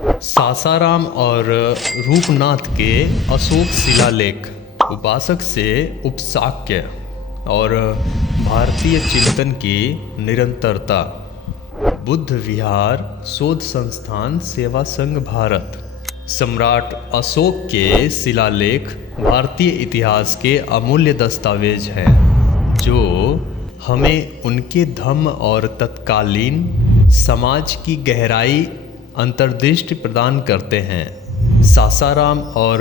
सासाराम और रूपनाथ के अशोक शिलालेख, उपासक से उपशाक्य और भारतीय चिंतन की निरंतरता। बुद्ध विहार शोध संस्थान सेवा संघ भारत। सम्राट अशोक के शिलालेख भारतीय इतिहास के अमूल्य दस्तावेज हैं, जो हमें उनके धम्म और तत्कालीन समाज की गहराई अंतर्दृष्टि प्रदान करते हैं। सासाराम और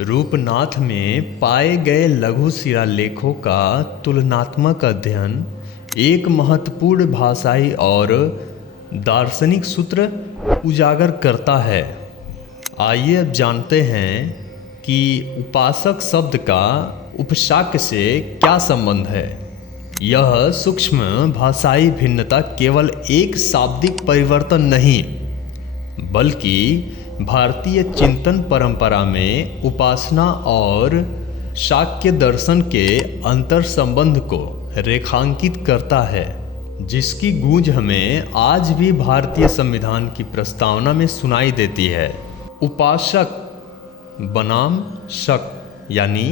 रूपनाथ में पाए गए लघु शिलालेखों का तुलनात्मक अध्ययन एक महत्वपूर्ण भाषाई और दार्शनिक सूत्र उजागर करता है। आइए अब जानते हैं कि उपासक शब्द का उपशाक्य से क्या संबंध है। यह सूक्ष्म भाषाई भिन्नता केवल एक शाब्दिक परिवर्तन नहीं, बल्कि भारतीय चिंतन परंपरा में उपासना और शाक्य दर्शन के अंतर संबंध को रेखांकित करता है, जिसकी गूंज हमें आज भी भारतीय संविधान की प्रस्तावना में सुनाई देती है। उपासक बनाम शक यानी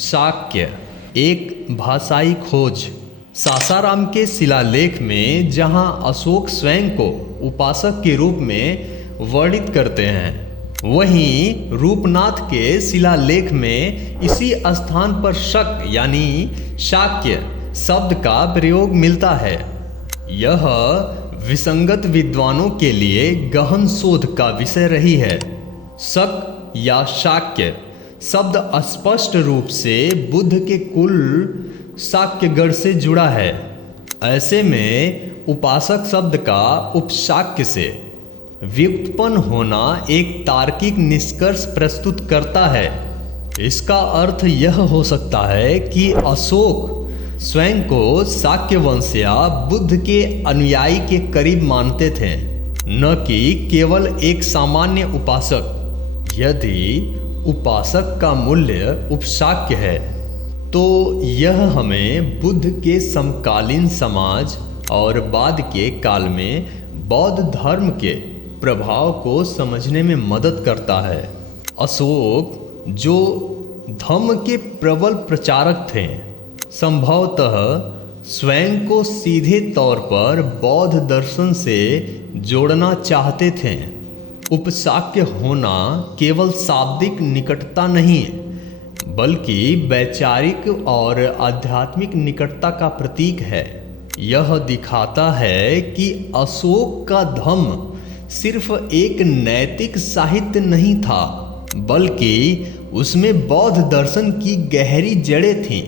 शाक्य, एक भाषाई खोज। सासाराम के शिलालेख में जहां अशोक स्वयं को उपासक के रूप में वर्णित करते हैं, वहीं रूपनाथ के शिलालेख में इसी स्थान पर शक यानी शाक्य शब्द का प्रयोग मिलता है। यह विसंगत विद्वानों के लिए गहन शोध का विषय रही है। शक या शाक्य शब्द स्पष्ट रूप से बुद्ध के कुल शाक्यगढ़ से जुड़ा है। ऐसे में उपासक शब्द का उपशाक्य से व्युत्पन्न होना एक तार्किक निष्कर्ष प्रस्तुत करता है। इसका अर्थ यह हो सकता है कि अशोक स्वयं को शाक्य वंश या बुद्ध के अनुयायी के करीब मानते थे, न कि केवल एक सामान्य उपासक। यदि उपासक का मूल्य उपशाक्य है, तो यह हमें बुद्ध के समकालीन समाज और बाद के काल में बौद्ध धर्म के प्रभाव को समझने में मदद करता है। अशोक, जो धम्म के प्रबल प्रचारक थे, संभवतः स्वयं को सीधे तौर पर बौद्ध दर्शन से जोड़ना चाहते थे। उपशाक्य होना केवल शाब्दिक निकटता नहीं, बल्कि वैचारिक और आध्यात्मिक निकटता का प्रतीक है। यह दिखाता है कि अशोक का धम्म सिर्फ एक नैतिक साहित्य नहीं था, बल्कि उसमें बौद्ध दर्शन की गहरी जड़ें थीं।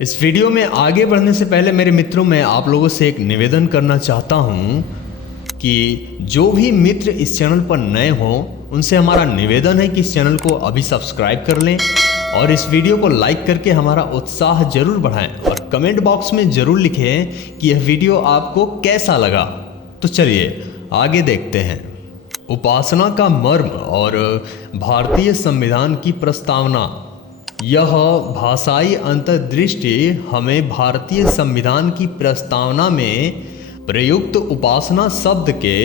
इस वीडियो में आगे बढ़ने से पहले मेरे मित्रों, मैं आप लोगों से एक निवेदन करना चाहता हूं कि जो भी मित्र इस चैनल पर नए हों, उनसे हमारा निवेदन है कि इस चैनल को अभी सब्सक्राइब कर लें और इस वीडियो को लाइक करके हमारा उत्साह जरूर बढ़ाएं और कमेंट बॉक्स में जरूर लिखें कि यह वीडियो आपको कैसा लगा। तो चलिए आगे देखते हैं। उपासना का मर्म और भारतीय संविधान की प्रस्तावना। यह भाषाई अंतर्दृष्टि हमें भारतीय संविधान की प्रस्तावना में प्रयुक्त उपासना शब्द के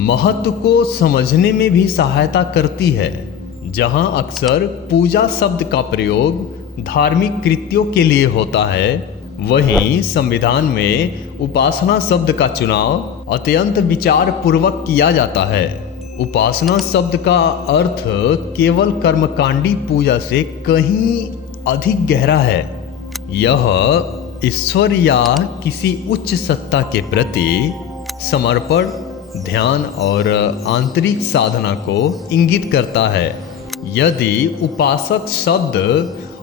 महत्व को समझने में भी सहायता करती है। जहां अक्सर पूजा शब्द का प्रयोग धार्मिक कृत्यों के लिए होता है, वहीं संविधान में उपासना शब्द का चुनाव अत्यंत विचार पूर्वक किया जाता है। उपासना शब्द का अर्थ केवल कर्मकांडी पूजा से कहीं अधिक गहरा है। यह ईश्वर या किसी उच्च सत्ता के प्रति समर्पण, ध्यान और आंतरिक साधना को इंगित करता है। यदि उपासक शब्द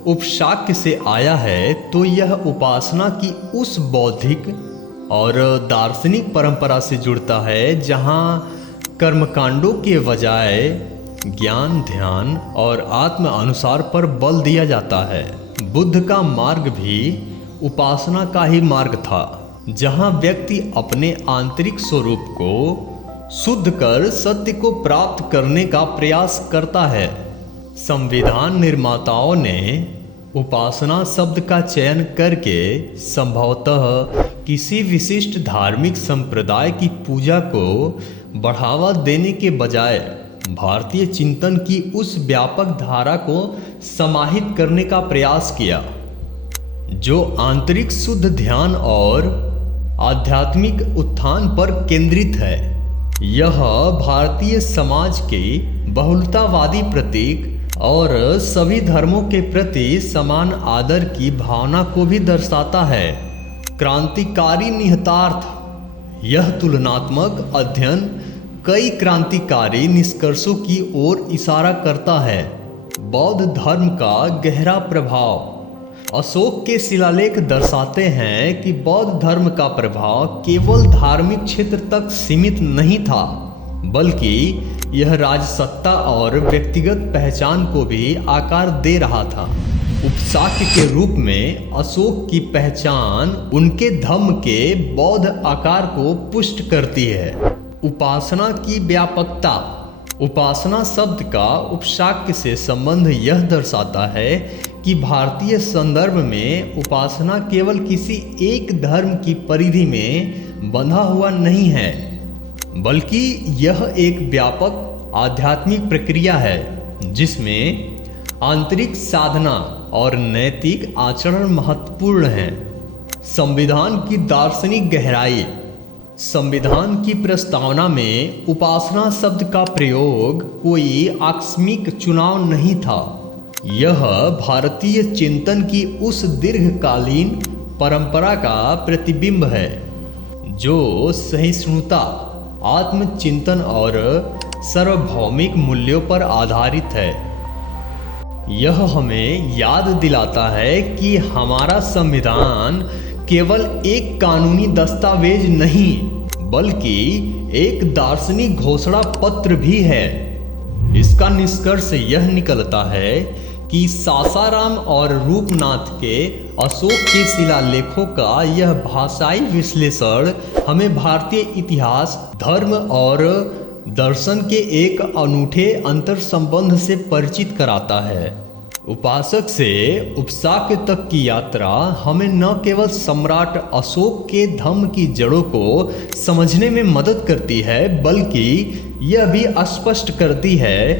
उपशाक्य से आया है, तो यह उपासना की उस बौद्धिक और दार्शनिक परंपरा से जुड़ता है जहां कर्मकांडों के बजाय ज्ञान, ध्यान और आत्म अनुसार पर बल दिया जाता है। बुद्ध का मार्ग भी उपासना का ही मार्ग था, जहां व्यक्ति अपने आंतरिक स्वरूप को शुद्ध कर सत्य को प्राप्त करने का प्रयास करता है। संविधान निर्माताओं ने उपासना शब्द का चयन करके संभवतः किसी विशिष्ट धार्मिक संप्रदाय की पूजा को बढ़ावा देने के बजाय भारतीय चिंतन की उस व्यापक धारा को समाहित करने का प्रयास किया जो आंतरिक शुद्ध ध्यान और आध्यात्मिक उत्थान पर केंद्रित है। यह भारतीय समाज के बहुलतावादी प्रतीक और सभी धर्मों के प्रति समान आदर की भावना को भी दर्शाता है। क्रांतिकारी निहितार्थ। यह तुलनात्मक अध्ययन कई क्रांतिकारी निष्कर्षों की ओर इशारा करता है। बौद्ध धर्म का गहरा प्रभाव। अशोक के शिलालेख दर्शाते हैं कि बौद्ध धर्म का प्रभाव केवल धार्मिक क्षेत्र तक सीमित नहीं था, बल्कि यह राजसत्ता और व्यक्तिगत पहचान को भी आकार दे रहा था। उपशाक्य के रूप में अशोक की पहचान उनके धम्म के बौद्ध आकार को पुष्ट करती है। उपासना की व्यापकता। उपासना शब्द का उपशाक्य से संबंध यह दर्शाता है कि भारतीय संदर्भ में उपासना केवल किसी एक धर्म की परिधि में बंधा हुआ नहीं है, बल्कि यह एक व्यापक आध्यात्मिक प्रक्रिया है जिसमें आंतरिक साधना और नैतिक आचरण महत्वपूर्ण हैं। संविधान की दार्शनिक गहराई। संविधान की प्रस्तावना में उपासना शब्द का प्रयोग कोई आकस्मिक चुनाव नहीं था। यह भारतीय चिंतन की उस दीर्घकालीन परंपरा का प्रतिबिंब है जो सहिष्णुता, आत्मचिंतन और सार्वभौमिक मूल्यों पर आधारित है। यह हमें याद दिलाता है कि हमारा संविधान केवल एक कानूनी दस्तावेज नहीं, बल्कि एक दार्शनिक घोषणा पत्र भी है। इसका निष्कर्ष यह निकलता है कि सासाराम और रूपनाथ के अशोक के शिलालेखों का यह भाषाई विश्लेषण हमें भारतीय इतिहास, धर्म और दर्शन के एक अनूठे अंतर संबंध से परिचित कराता है। उपासक से उपशाक्य तक की यात्रा हमें न केवल सम्राट अशोक के धम्म की जड़ों को समझने में मदद करती है, बल्कि यह भी स्पष्ट करती है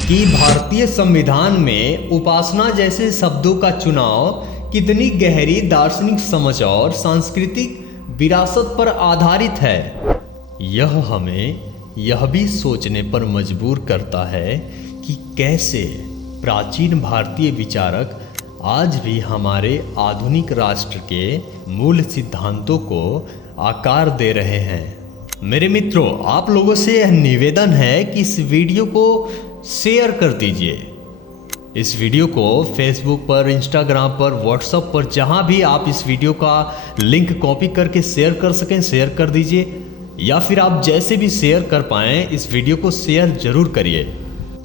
कि भारतीय संविधान में उपासना जैसे शब्दों का चुनाव कितनी गहरी दार्शनिक समझ और सांस्कृतिक विरासत पर आधारित है। यह हमें यह भी सोचने पर मजबूर करता है कि कैसे प्राचीन भारतीय विचारक आज भी हमारे आधुनिक राष्ट्र के मूल सिद्धांतों को आकार दे रहे हैं। मेरे मित्रों, आप लोगों से यह निवेदन है कि इस वीडियो को शेयर कर दीजिए। इस वीडियो को फेसबुक पर, इंस्टाग्राम पर, व्हाट्सएप पर, जहां भी आप इस वीडियो का लिंक कॉपी करके शेयर कर सकें शेयर कर दीजिए, या फिर आप जैसे भी शेयर कर पाएँ इस वीडियो को शेयर जरूर करिए।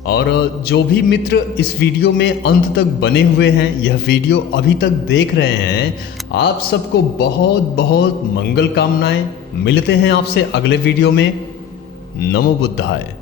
और जो भी मित्र इस वीडियो में अंत तक बने हुए हैं, यह वीडियो अभी तक देख रहे हैं, आप सबको बहुत बहुत मंगल कामनाएं। मिलते हैं आपसे अगले वीडियो में। नमो बुद्धाय।